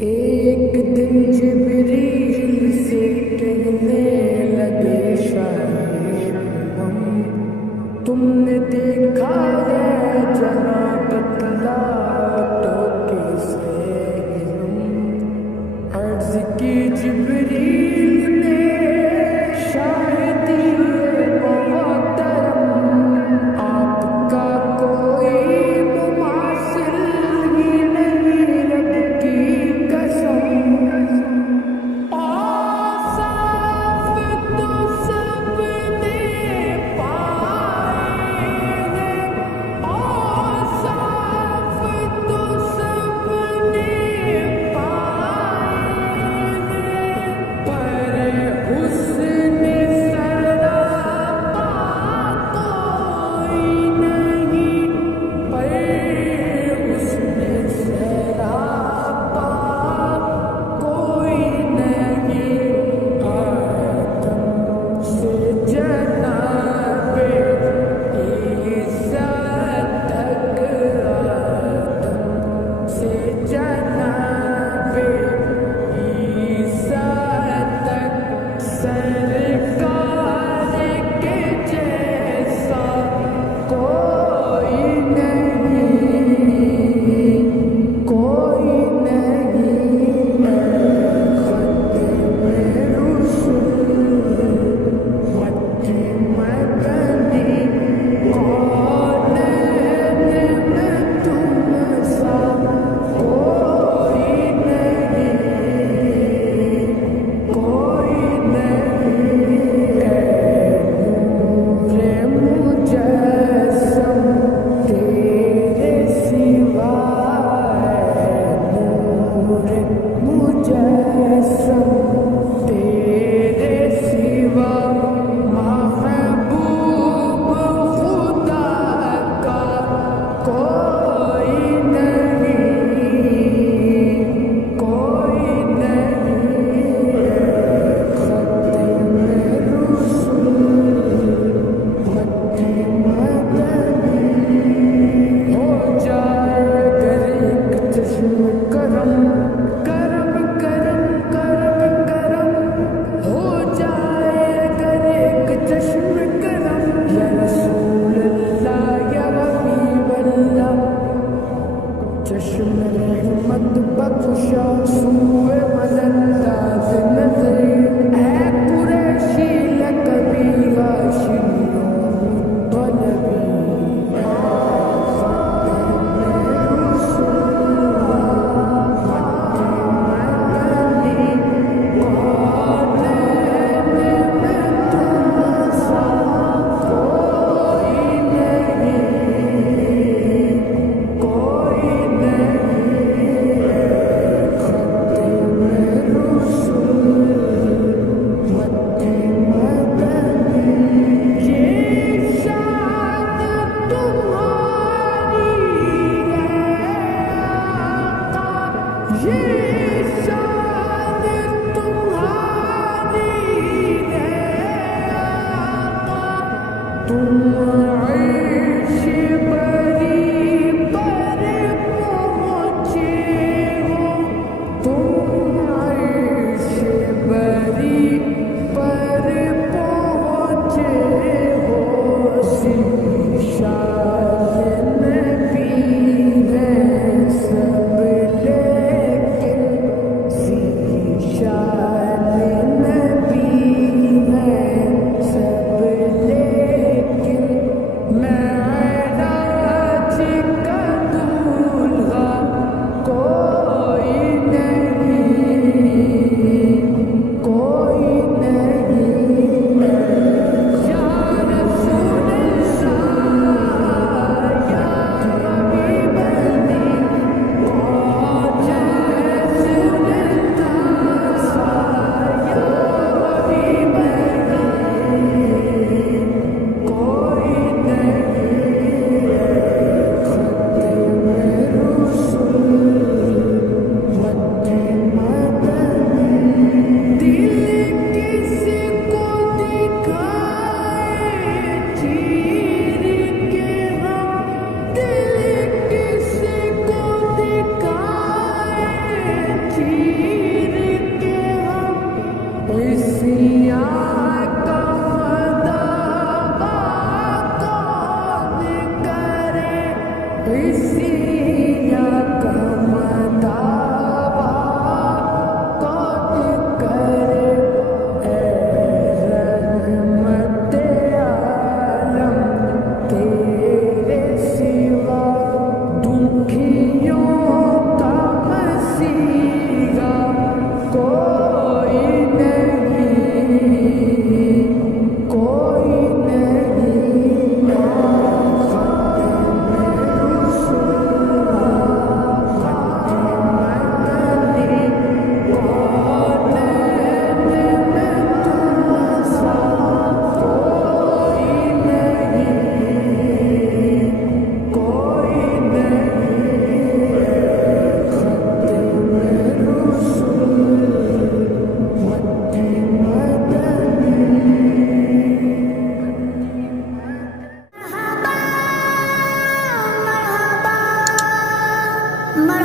ایک دن جبریل سے کہنے لگے شاہ تم نے دیکھا ہے جہاں بتلا تو کیسے عرض کی جبریل نے شاہدی محترم آپ کا کوئی مماثل ہی نہیں رب کی قسم آصاف تو سب نے پائے ہیں آصاف تو سب نے پائے ہیں پر حسن سراپا کوئی نہیں پر حسن سراپا کوئی نہیں آدم سے جناب عزت تک آدم سے جناب عزت تک سرکار کے جیسا کوئی نہیں کوئی نہیں خط میں رسول مکی مدنی کونین میں تم سا کوئی نہیں کوئی نہیں اے نور مجسم تیرے سوا نور مجسم تیرے سوا محبوب خدا کا کوئی نہیں کوئی نہیں خط میں رسول مکی مدنی ہو جائے اگر ایک چشم کرم کرم کرم کرم کرم ہو جائے اگر ایک چشم کرم یا رسول اللہ یا حبیب اللہ چشم رحمت بخشا سوئے مدداز نظر اے قریشی لقبی ہاشمیوں طلبی کوئی نہیں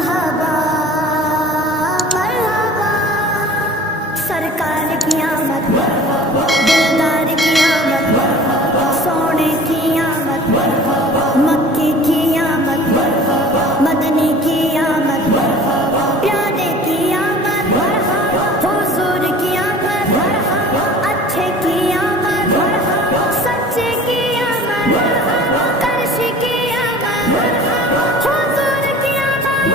مرحبا مرحبا سرکار کی آمد دلدار کی آمد سونے کی آمد مکی کی آمد مدنی کی آمد پیارے کی آمد حضور کی آمد اچھے کی آمد سچے کی آمد کرش کی آمد حضور کی آمد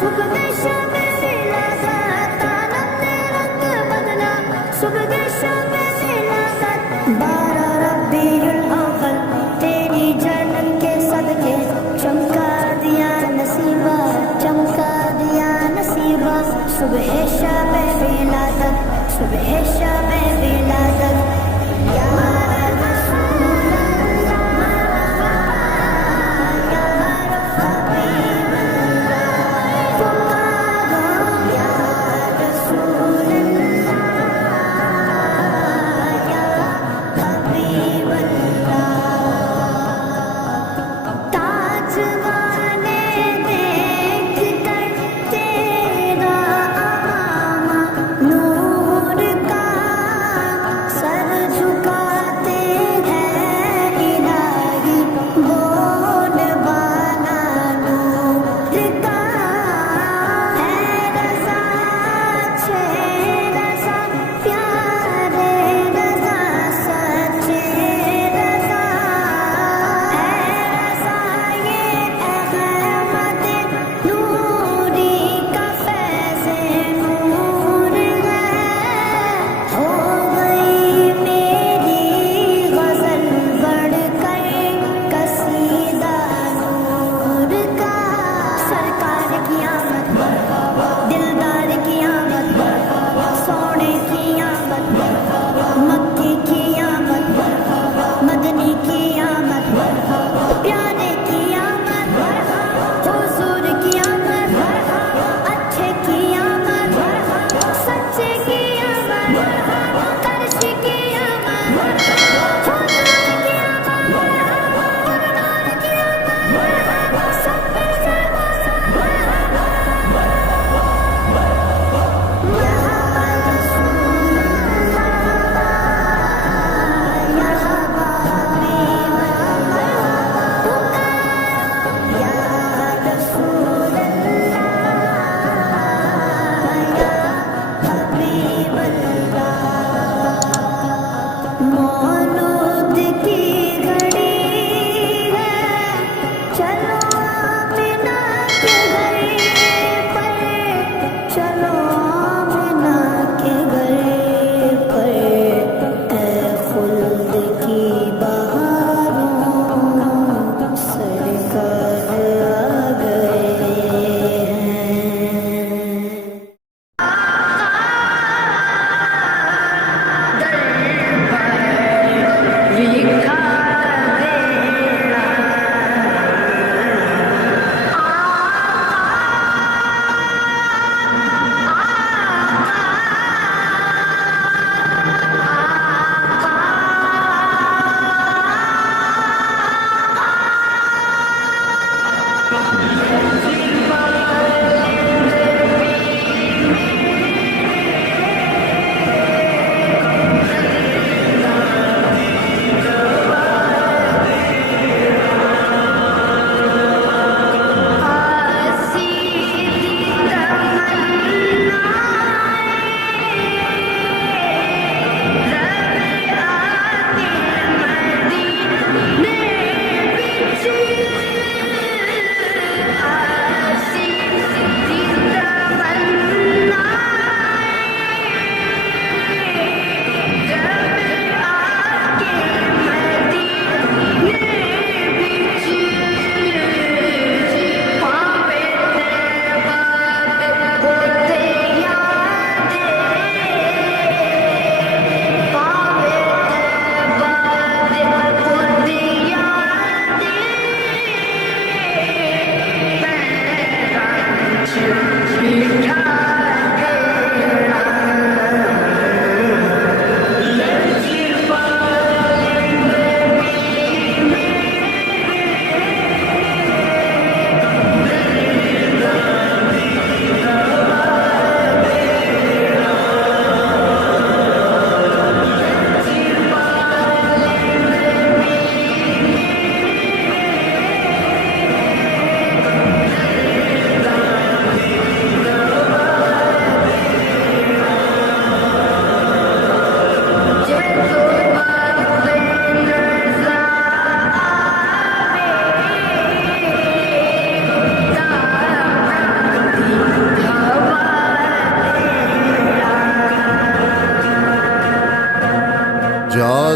صبح شب ولادت عالم نے رنگ بدلا صبح شب ولادت 12 ربیع الاول تیری جنت کے صدقے چمکا دیا نصیبہ چمکا دیا نصیبہ صبح شب ولادت صبح شب ولادت یا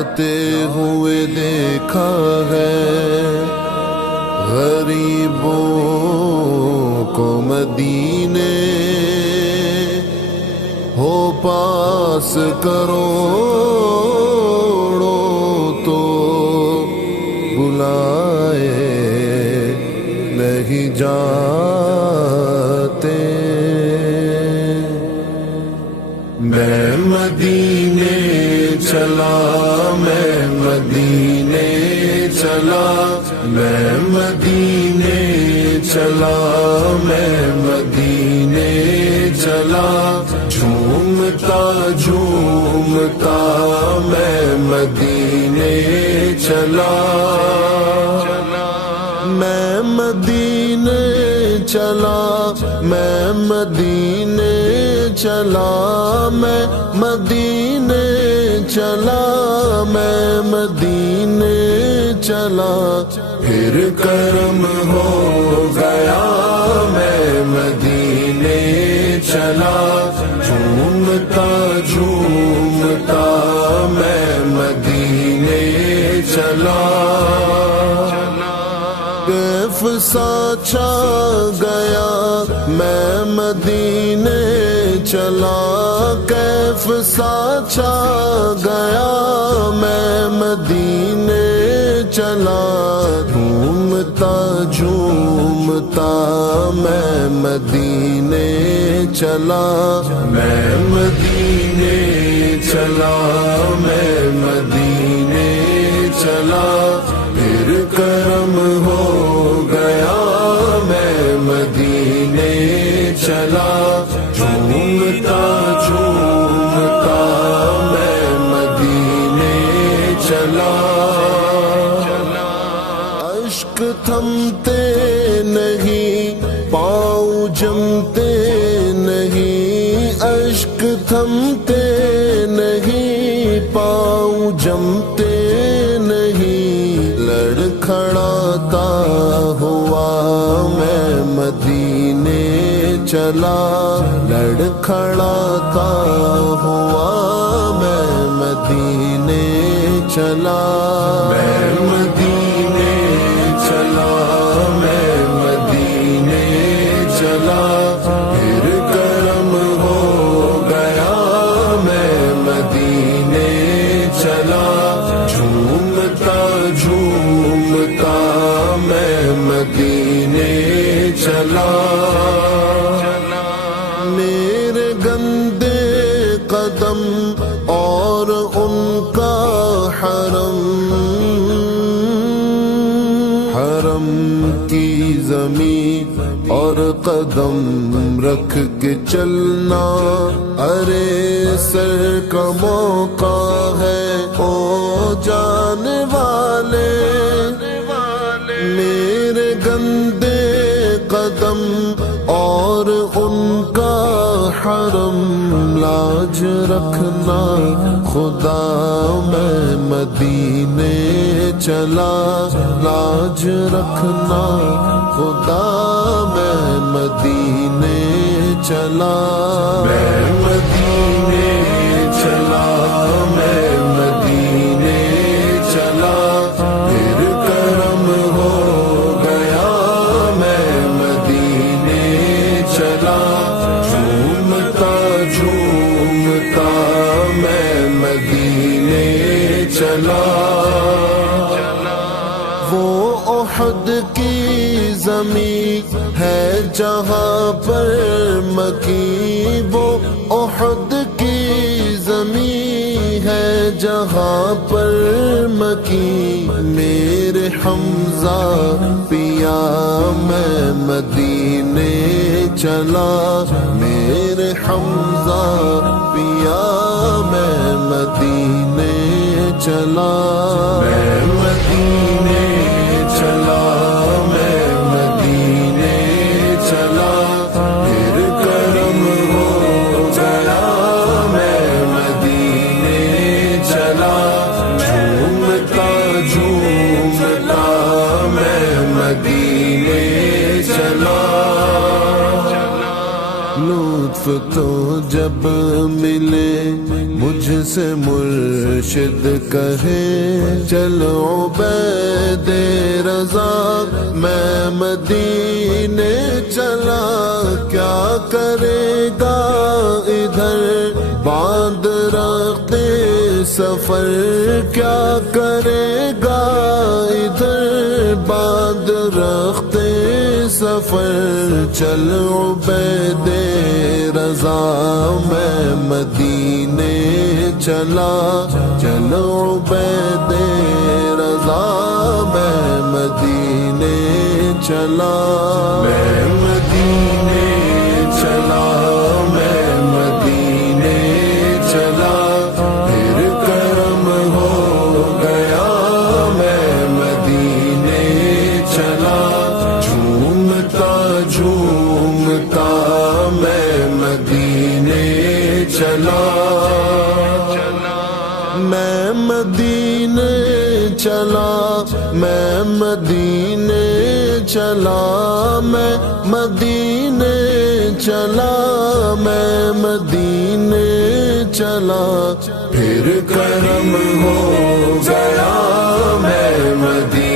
آتے ہوئے دیکھا ہے، غریبوں کو مدینے ہو پاس کروڑوں تو بلائے نہیں جاتے۔ میں مدینے چلا، میں مدینے چلا، میں مدینے چلا، میں مدینے چلا، جھومتا جھومتا میں مدینے چلا، میں مدینے چلا، میں مدینے چلا، میں مدینے چلا، میں مدینے چلا، پھر کرم ہو گیا، میں مدینے چلا، جھومتا جھومتا میں مدینے چلا، کیف سا چھا گیا میں مدینے چلا، کیف سا چھا گیا میں مدینے چلا، جھومتا جھومتا میں مدینے چلا، میں مدینے چلا، میں مدینے چلا، پھر کرم ہو گیا میں مدینے چلا، جھومتا جھومتا میں مدینے چلا، اشک تھمتے نہیں پاؤں جمتے نہیں، اشک تھمتے نہیں پاؤں جمتے نہیں، لڑکھڑاتا ہوا میں مدینے چلا، لڑکھڑاتا ہوا میں مدینے چلا، میں مدینے چلا، میں مدینے چلا، پھر کرم ہو گیا میں مدینے چلا، جھومتا جھومتا میں مدینے چلا، میرے گندے قدم اور ان کا حرم، حرم کی زمین اور قدم رکھ کے چلنا، ارے سر کا موقع ہے او جانے والے، میرے گندے قدم اور ان کا حرم، لاج رکھنا خدا میں مدینے چلا، لاج رکھنا خدا میں مدینے چلا، میں مدینے چلا، میں مدینے چلا، پھر کرم ہو گیا میں مدینے چلا، جھومتا جھومتا میں مدینے چلا، وہ احد کی زمین ہے جہاں پر مکی، وہ احد کی زمین ہے جہاں پر مکی، میرے حمزہ پیا میں مدینے چلا، میرے حمزہ پیا میں مدینے چلا، میں مدینے چلا، میں مدینے چلا، پھر کرم ہو گیا میں مدینے چلا، جھومتا جھومتا میں مدینے چلا، لطف تو جب ملے مجھ سے مرشد کہے چلو عبید رضا میں مدینے چلا، کیا کرے گا ادھر باندھ رکھتے سفر، کیا کرے گا ادھر باندھ رکھتے سفر، چل عبید رضا میں مدینے چلا، چل عبید رضا میں مدینے چلا، میں مدینے چلا، میں مدینے چلا، پھر کرم ہو گیا میں مدینے چلا، جھومتا جھومتا میں مدینے چلا، میں مدینے چلا، میں مدینے چلا، میں مدینے چلا، میں مدینے چلا، پھر کرم ہو گیا میں مدینے